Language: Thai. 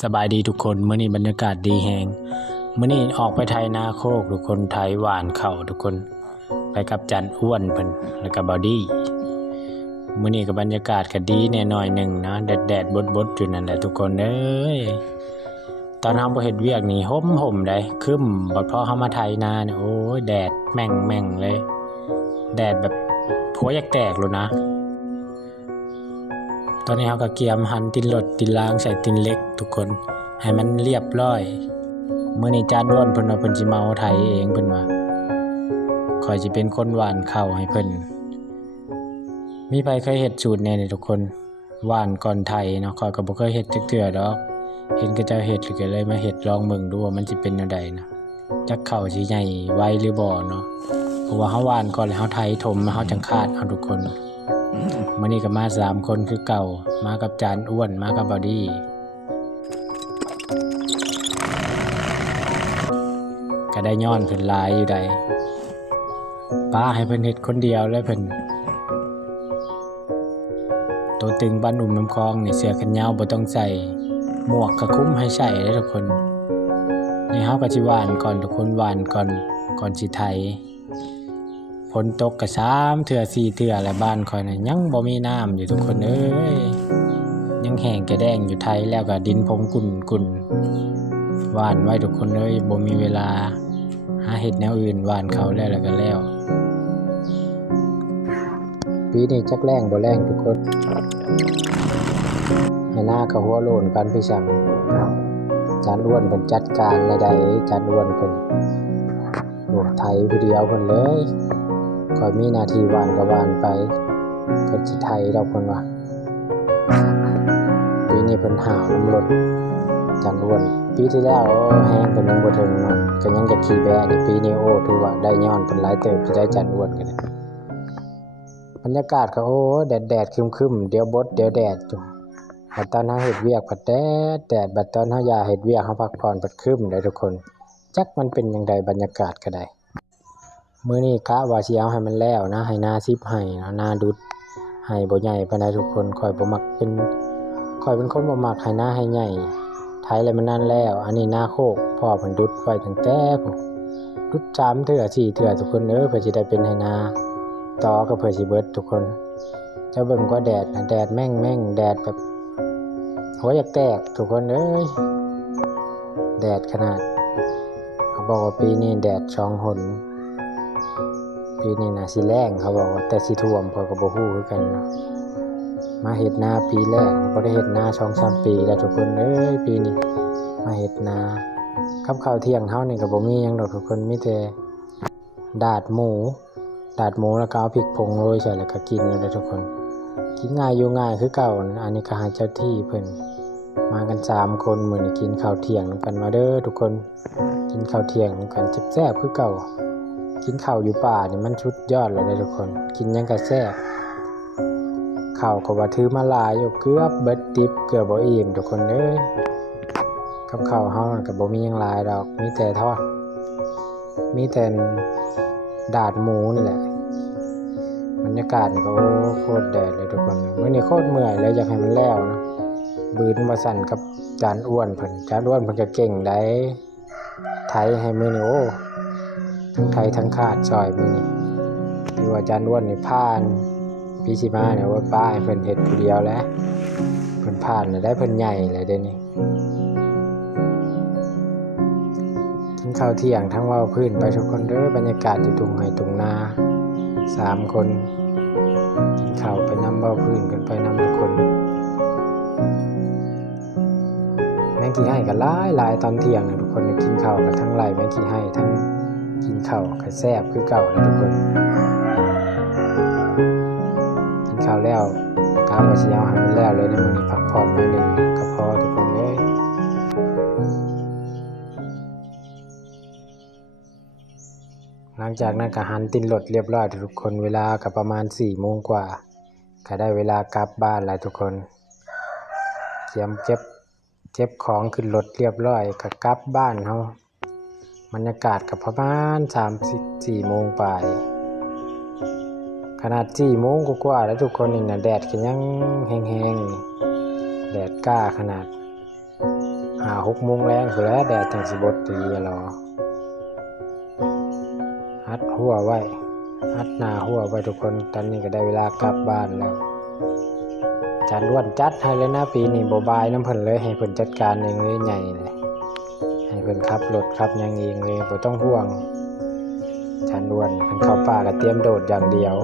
สบายดีทุกคนมื้อนี้บรรยากาศดีแฮงมื้อนี้ออกไปไถนาโคกทุกคนไถหว่านข้าวทุกคนไปกับจันอ้วนเพิ่นแล้วก็บอดี้มื้อนี้ก็บรรยากาศก็ดีแน่หน่อยหนึ่งนะแดดบดๆอยู่นั่นแหละทุกคนเอ้ยตอนเฮาบ่เฮ็ดเวียกนี่ห่มได้ครึ้มบัดพอเฮามาไถนาเนี่ยโอ้ยแดดแม่งเลยแดดแบบหัวอยากแตกเลยนะตอนนี้เราก็เกียมหันตินรถตินล้างใส่ตินเล็กทุกคนให้มันเรียบร้อยมื้อนี้จานด้วนเพิ่นว่าเพิ่นสิเมาไถเองเพิ่นว่าข้อยสิเป็นคนหว่านข้าวให้เพิ่นมีไผเคยเฮ็ดสูตรแน่นี่ทุกคนหว่านก่อนไถเนาะข้อยก็บ่เคยเฮ็ดจักเทื่อดอกเห็นเขาเจ้าเฮ็ดก็เลยมาเฮ็ดลองเบิ่งดูว่ามันสิเป็นแนวใดนะจักข้าวสิใหญ่ไวหรือบ่เนาะเพราะว่าเฮาหว่านก่อนแล้วเฮาไถถมแล้วเฮาจังคาดเอาทุกคนมื้อนี้ก็มา3คนคือเก่ามากับจานอ้วนมากับบอดี้ก็ได้ย้อนเพิ่นหลายอยู่ใดป้าให้เพิ่นเฮ็ดคนเดียวเลยเพิ่นตัวตึงบ้านอุ่มน้ำคลองนี่เสื้อแขนยาวบ่ต้องใส่หมวกก็คุ้มให้ใส่เด้อทุกคนนี่เฮาก็สิหว่านก่อนทุกคนหว่านก่อนสิไถฝนตกก็3เทื่อ4เทื่อแล้วบ้านข่อยน่ะยังบ่มีน้ำอยู่ทุกคนเอ้ยยังแห้งกระแดงอยู่ไถแล้วก็ดินพงกุ่นหว่านไว้ทุกคนเอ้ยบ่มีเวลาหาเฮ็ดแนวอื่นหว่านเขาแล้วก็แล้วปีนี้จักแรงบ่แรงทุกคนให้หน้าก็หัวโลนปานพี่ช่างจานอ้วนเพิ่นจัดการได้จานอ้วนเพิ่นโอ้ไถผู้เดียวเพิ่นเลยข่อยมีหน้าที่หว่านก็หว่านไปเพิ่นสิไถดอกเพิ่นว่าปีนี้เพิ่นหาวน้ำรถจานอ้วนปีที่แล้วแห้งเพิ่นยังบ่ถึงเนาะก็ยังจะขี่แบะนี่ปีนี้โอ้ถือว่าได้ย้อนเพิ่นหลายเติบสิได้จานอ้วนก็ได้บรรยากาศก็โอ้แดดครึมๆเดี๋ยวบดเดี๋ยวแดดจุบัดตอนเฮาเฮ็ดเวียกผัดแดดบัดตอนเฮาอย่าเฮ็ดเวียกเฮาพักผ่อนผัดครึมได้ทุกคนจักมันเป็นจังไดบรรยากาศก็ได้มื้อนี้กะว่าสิเอาให้มันแล้วนะให้นา10ไร่เนาะนาดุดให้บ่ใหญ่ปานใดทุกคนข้อยเป็นคนบ่มักให้นาให้ใหญ่ไถแล้วมันนานแล้วอันนี้นาโคกพ่อเพิ่นดุดไว้ตั้งแต่พุ่นดุด3เทื่อ4เทื่อทุกคนเพื่อสิได้เป็นให้นาต่อก็เพื่อสิเบิดทุกคนเจ้าเบิ่งกว่าแดดนะแดดแม่งแดดแบบหัวอยากแตกทุกคนเอ้ยแดดขนาดเขาบอกว่าปีนี้แดด2 หนปีนี้น่ะสิแล้งเขาบอกว่าแต่สิท่วมเพิ่นก็บ่ฮู้คือกันเนาะมาเฮ็ดนาปีแรกบ่ได้เฮ็ดนา 2-3 ปีแล้วทุกคนเอ้ยปีนี้มาเฮ็ดนากับข้าวเที่ยงเฮานี่ก็บ่มีหยังดอกทุกคนมีแต่ดาดหมูแล้วก็เอาพริกผงโรยใส่แล้วก็กินเลยทุกคนกินง่ายอยู่ง่ายคือเก่าอันนี้ก็ให้เจ้าที่เพิ่นมากัน3คนมื้อนี้กินข้าวเที่ยงกันมาเด้อทุกคนกินข้าวเที่ยงกันแซ่บๆคือเก่ากินข้าวอยู่ป่านี่มันสุดยอดเลยทุกคนกินหยังก็แซ่บข้าวก็ว่าถือมาหลายอยู่เกือบเบิดติ๊บเกือบบ่อิ่มทุกคนเอ้ยกับข้าวเฮาก็บ่มีหยังหลายดอกมีแต่ทอดมีแต่ดาดหมูนี่แหละบรรยากาศนี่ก็โคตรแดดเลยทุกคนมื้อนี้โคตรเมื่อยเลยอยากให้มันแล้วนะบืนมาสั่นกับจานอ้วนเพิ่นก็เก่งได้ไถให้มื้อนี้โอ้ทั้งไถทั้งคาดซอยมื้อนี้ที่ว่าจานอ้วนนี่ผ่านปีสิมาเนี่ยว่าป้าให้เพิ่นเฮ็ดผู้เดียวแล้วเพิ่นผ่านแล้วได้เพิ่นใหญ่เลยเดี๋ยวนี้กินข้าวเที่ยงทั้งเว้าพื้นไปทุกคนเด้อบรรยากาศอยู่ตรงไร่ตรงนา3 คนกินข้าวไปนำเว้าพื้นกันไปนำทุกคนแม่งขี้ให้ก็หลายตอนเที่ยงนะทุกคนกินข้าวกันทั้งไร่แม่งขี้ให้ทั้งกินข้าวก็แซ่บคือเก่านะทุกคนกินข้าวแล้วกะว่าสิเอาให้มันแล้วเลยในมื้อนี้พักผ่อนหน่อยนึงก็พอทุกคนเอ้ยหลังจากนั้นก็หันตินรถเรียบร้อยทุกคนเวลาก็ประมาณ 4 โมงกว่าก็ได้เวลากลับบ้านแล้วทุกคนเตรียมเก็บของขึ้นรถเรียบร้อยก็กลับบ้านเฮาบรรยากาศก็ประมาณ 3-4 โมงปลายขนาด 4 โมงกว่าแล้วทุกคนนี่น่ะแดดก็ยังแห้งๆแดดกล้าขนาด 5-6 โมงแรงพุ่นแหล้วแดดจังสิบ่ตีหรออัดหัวไว้อัดหน้าหัวไว้ทุกคนตอนนี้ก็ได้เวลากลับบ้านแล้วจัดล้วนจัดให้เลยนะปีนี้บ่บายน้ำเพิ่นเลยให้เพิ่นจัดการเองเลยใหญ่เลยให้เพิ่นขับรถขับหยังเองเลยบ่ต้องห่วงจัดล้วนเพิ่นเข้าป่าก็เตรียมโดดอย่างเดียว